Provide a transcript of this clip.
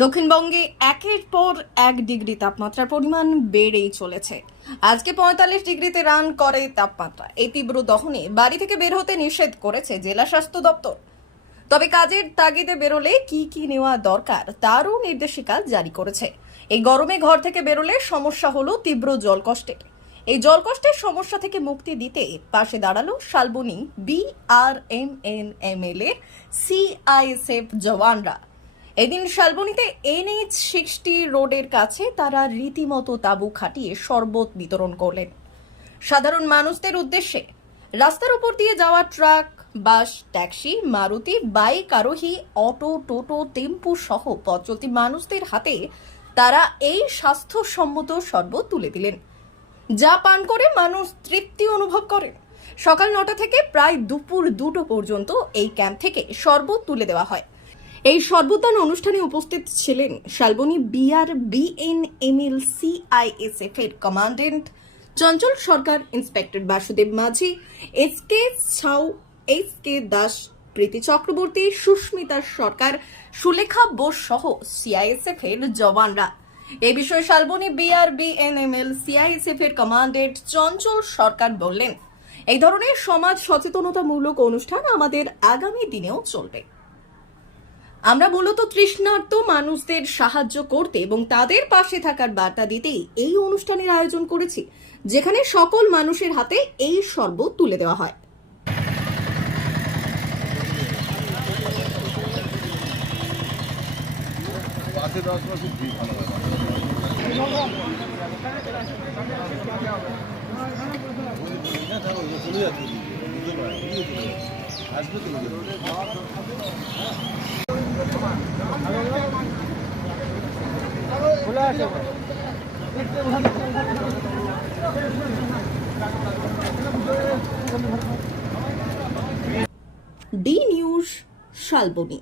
দক্ষিণবঙ্গে একের পর এক ডিগ্রি তাপমাত্রার পরিমাণ বেড়েই চলেছে। আজকে 45 ডিগ্রিতে রান করে তাপমাত্রা। এই তীব্র দহনে বাড়ি থেকে বের হতে নিষেধ করেছে জেলা স্বাস্থ্য দপ্তর। তবে কাজের তাগিদে বেরোলে কি কি নেওয়া দরকার তারও নির্দেশিকা জারি করেছে। এই গরমে ঘর থেকে বেরোলে সমস্যা হলো তীব্র জলকষ্টের। এই জলকষ্টের সমস্যা থেকে মুক্তি দিতে পাশে দাঁড়ালো শালবনী BRMNMLA CISF জওয়ানরা। এদিন শালবনীতে NH-60 রোডের কাছে তারা রীতিমতো তাঁবু খাটিয়ে শরবত বিতরণ করলেন সাধারণ মানুষদের উদ্দেশ্যে। রাস্তার উপর দিয়ে যাওয়া ট্রাক, বাস, ট্যাক্সি, মারুতি, বাইক আরোহী, অটো, টোটো, টেম্পু সহ পথচলতি মানুষদের হাতে তারা এই স্বাস্থ্যসম্মত শরবত তুলে দিলেন, যা পান করে মানুষ তৃপ্তি অনুভব করেন। সকাল 9টা থেকে প্রায় দুপুর 2টো পর্যন্ত এই ক্যাম্প থেকে শরবত তুলে দেওয়া হয়। এই শরবতদান অনুষ্ঠানে উপস্থিত ছিলেন শালবনী BRBNML CISF এর কমান্ড্যান্ট চঞ্চল সরকার, ইন্সপেক্টর বাসুদেব মাঝি, SK ছাউ, SK দাস, প্রীতি চক্রবর্তী, সুস্মিতা সরকার, সুলেখা বোস সহ CISF এর জওয়ানরা। এই বিষয়ে শালবনী BRBNML CISF এর কমান্ড্যান্ট চঞ্চল সরকার বললেন, এই ধরনের সমাজ সচেতনতামূলক অনুষ্ঠান আমাদের আগামী দিনেও চলবে। আমরা মূলত তৃষ্ণার্ত মানুষদের সাহায্য করতে এবং তাদের পাশে থাকার বার্তা দিতেই এই অনুষ্ঠানের আয়োজন করেছি, যেখানে সকল মানুষের হাতে এই শরবত তুলে দেওয়া হয়। D news, Salboni.